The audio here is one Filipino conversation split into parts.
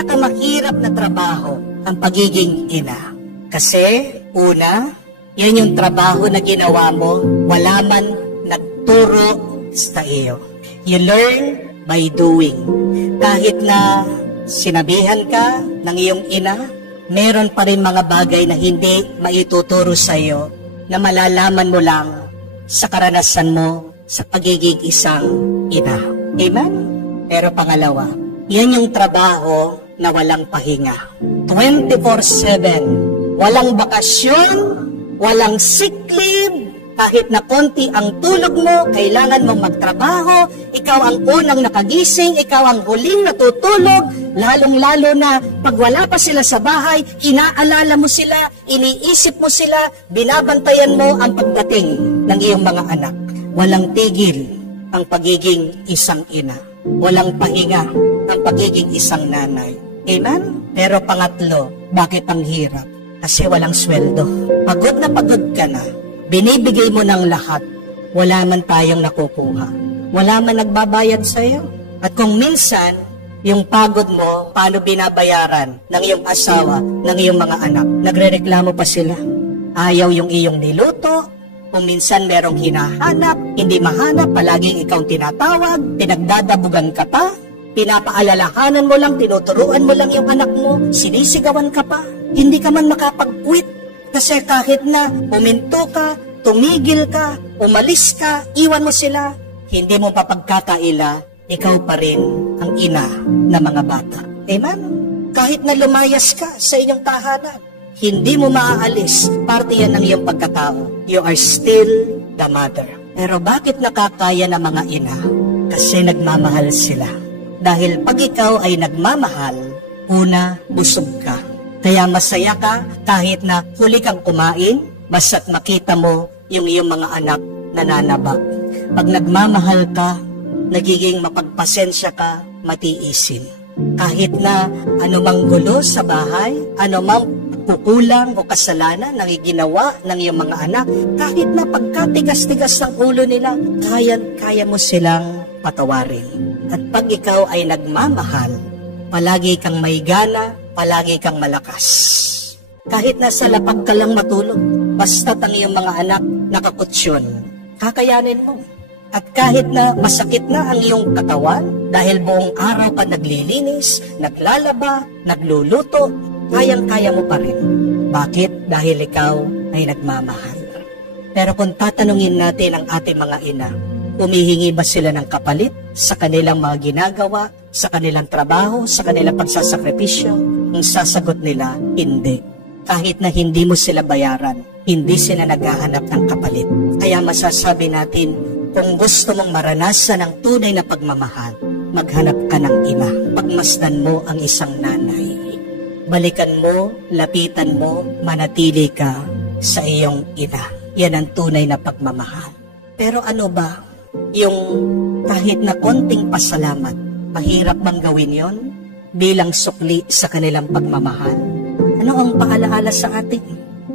pinakamahirap na trabaho ang pagiging ina. Kasi, una, yan yung trabaho na ginawa mo, wala man nagturo sa iyo. You learn by doing. Kahit na sinabihan ka ng iyong ina, meron pa rin mga bagay na hindi maituturo sa iyo na malalaman mo lang sa karanasan mo sa pagiging isang ina. Amen? Pero pangalawa, yan yung trabaho na walang pahinga. 24/7. Walang bakasyon, walang sick leave, kahit na konti ang tulog mo, kailangan mong magtrabaho, ikaw ang unang nakagising, ikaw ang huling natutulog, lalong-lalo na pag wala pa sila sa bahay, inaalala mo sila, iniisip mo sila, binabantayan mo ang pagdating ng iyong mga anak. Walang tigil ang pagiging isang ina. Walang pahinga ang pagiging isang nanay. Amen? Pero pangatlo, bakit ang hirap? Kasi walang sweldo. Pagod ka na, binibigay mo ng lahat, wala man tayong nakukuha. Wala man nagbabayad sa iyo. At kung minsan, yung pagod mo, paano binabayaran ng iyong asawa, ng iyong mga anak? Nagrereklamo pa sila. Ayaw yung iyong niluto, kung minsan merong hinahanap, hindi mahanap, palaging ikaw tinatawag, pinagdadabugan ka pa, pinapaalalahanan mo lang, tinuturuan mo lang yung anak mo, sinisigawan ka pa, hindi ka man makapag-quit. Kasi kahit na uminto ka, tumigil ka, umalis ka, iwan mo sila, hindi mo papagkakaila, ikaw pa rin ang ina ng mga bata. Amen? Kahit na lumayas ka sa inyong tahanan, hindi mo maaalis, parte yan ng iyong pagkatao. You are still the mother. Pero bakit nakakaya ng mga ina? Kasi nagmamahal sila. Dahil pag ikaw ay nagmamahal, una, busog ka. Kaya masaya ka kahit na huli kang kumain, basta't makita mo yung iyong mga anak nananaba. Pag nagmamahal ka, nagiging mapagpasensya ka, matiisin. Kahit na anumang gulo sa bahay, anumang kukulang o kasalanan na ginawa ng iyong mga anak, kahit na pagkatigas-tigas ng ulo nila, kaya mo silang patawarin. At pag ikaw ay nagmamahal, palagi kang may gana, palagi kang malakas. Kahit nasa lapag ka lang matulog, basta't ang iyong mga anak nakakutsyon, kakayanin mo. At kahit na masakit na ang iyong katawan, dahil buong araw ka naglilinis, naglalaba, nagluluto, kayang-kaya mo pa rin. Bakit? Dahil ikaw ay nagmamahal. Pero kung tatanungin natin ang ating mga ina, humihingi ba sila ng kapalit sa kanilang mga ginagawa, sa kanilang trabaho, sa kanilang pagsasakripisyo? Ang sasagot nila, hindi. Kahit na hindi mo sila bayaran, hindi sila naghahanap ng kapalit. Kaya masasabi natin, kung gusto mong maranasan ang tunay na pagmamahal, maghanap ka ng ina. Pagmasdan mo ang isang nanay. Balikan mo, lapitan mo, manatili ka sa iyong ina. Yan ang tunay na pagmamahal. Pero ano ba? Yung kahit na konting pasalamat, mahirap bang gawin yon bilang sukli sa kanilang pagmamahal? Ano ang paalaala sa atin?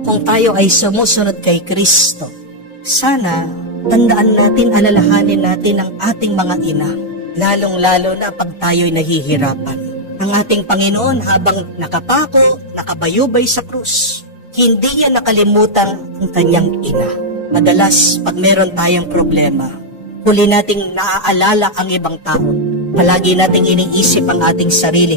Kung tayo ay sumusunod kay Kristo, sana tandaan natin, alalahanin natin ang ating mga ina, lalong-lalo na pag tayo'y nahihirapan. Ang ating Panginoon habang nakapako, nakabayubay sa krus, hindi niya nakalimutan ang kanyang ina. Madalas, pag meron tayong problema, huli nating naaalala ang ibang tao. Palagi nating iniisip ang ating sarili.